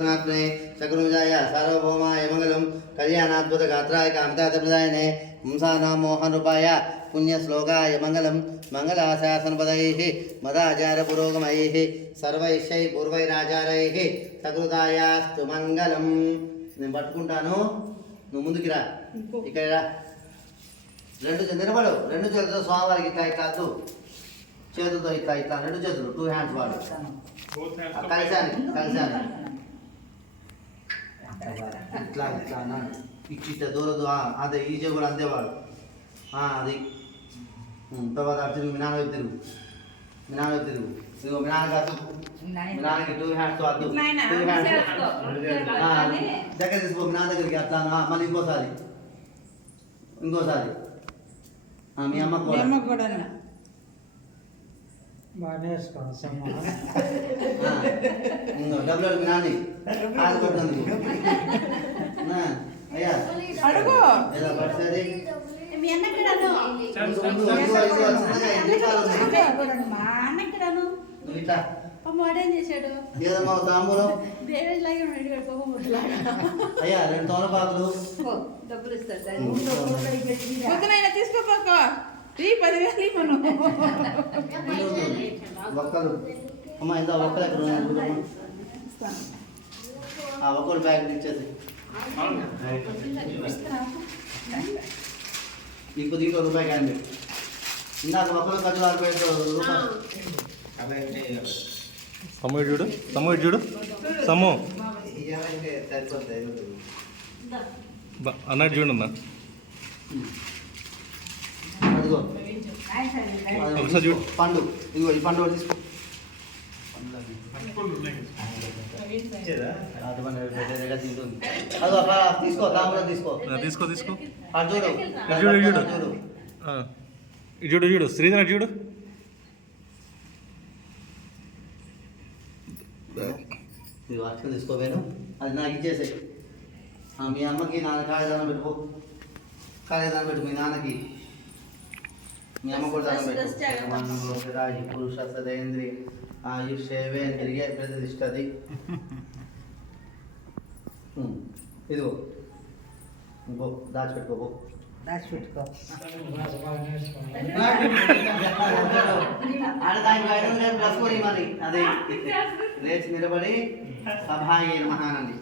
चक्रुजाय सार्वभौमाय मंगलम कल्याणाद्भुत गात्राय कामदाप्रदायने पुंसानां मोहनरूपाय पुण्यश्लोकाय मंगलम मंगलाशासनपदैः मदाचारपुरोगमैः सर्वैश्चै पूर्वैराचारैः सकृतायास्तु मंगलम నేను పట్టుకుంటాను నువ్వు ముందుకి రా ఇక్కడ రా రెండు నిలబడు రెండు చేతులతో స్వామివారికి ఇట్లా ఇట్లా చేతులతో ఇట్లా ఇట్లా రెండు చేతులు 2 హ్యాండ్స్ వాడు కలిసాను ఇట్లా ఇట్లా అన్నాను ఇట్లా దూరదు అదే ఈజీ కూడా అందేవాడు అది తర్వాత తిరుగు మీ నాన్న తిరుగు ఇదిగో మీ నాన్న కాదు మీ నాన్నకి 2 హ్యాండ్స్ వద్దు 2 హ్యాండ్స్ దగ్గర తీసుకో మీ నాన్న దగ్గరికి అట్లా మళ్ళీ ఇంకోసారి మీ అమ్మ కూడా డబ్బులు మీ నాని ఆశపడుతుంది అయ్యా ఎలా పడుతుంది అయ్యా 2 తోలపాకులు డబ్బులు ఇస్తాడు తీసుకోపోక 10,000 మనం ఒక్కలు అమ్మ ఇంత ఒక్కలు ఎక్కడ ఆ ఒక్కలు బ్యాగ్ ఇచ్చేది ఇంకో దీంట్లో రూపాయి కానీ ఇందాక ఒక్కలు 10,000 రూపాయలు తమ్ముడు చూడు సమ్ము అన్నట్టు చూడన్నా ఒకసారి చూడు పండు ఇదిగో ఈ పండు తీసుకో తీసుకో తాంబూలం తీసుకో చూడు శ్రీధర్ చూడు ఇది వాటిని తీసుకోవేను అది నాకు ఇచ్చేసే మీ అమ్మకి నాన్న కాళేదానం పెట్టుకో మీ నాన్నకి మీ అమ్మ కూడా దానం పెట్టు పురుష సదేంద్రియ ఆయుషేవేంద్రియ ప్రతిష్టది ఇదిగో ఇంకో దాచిపెట్టుకో దానికి ప్లస్ మరి అదే లేచి నిలబడి సభాయి మహానంది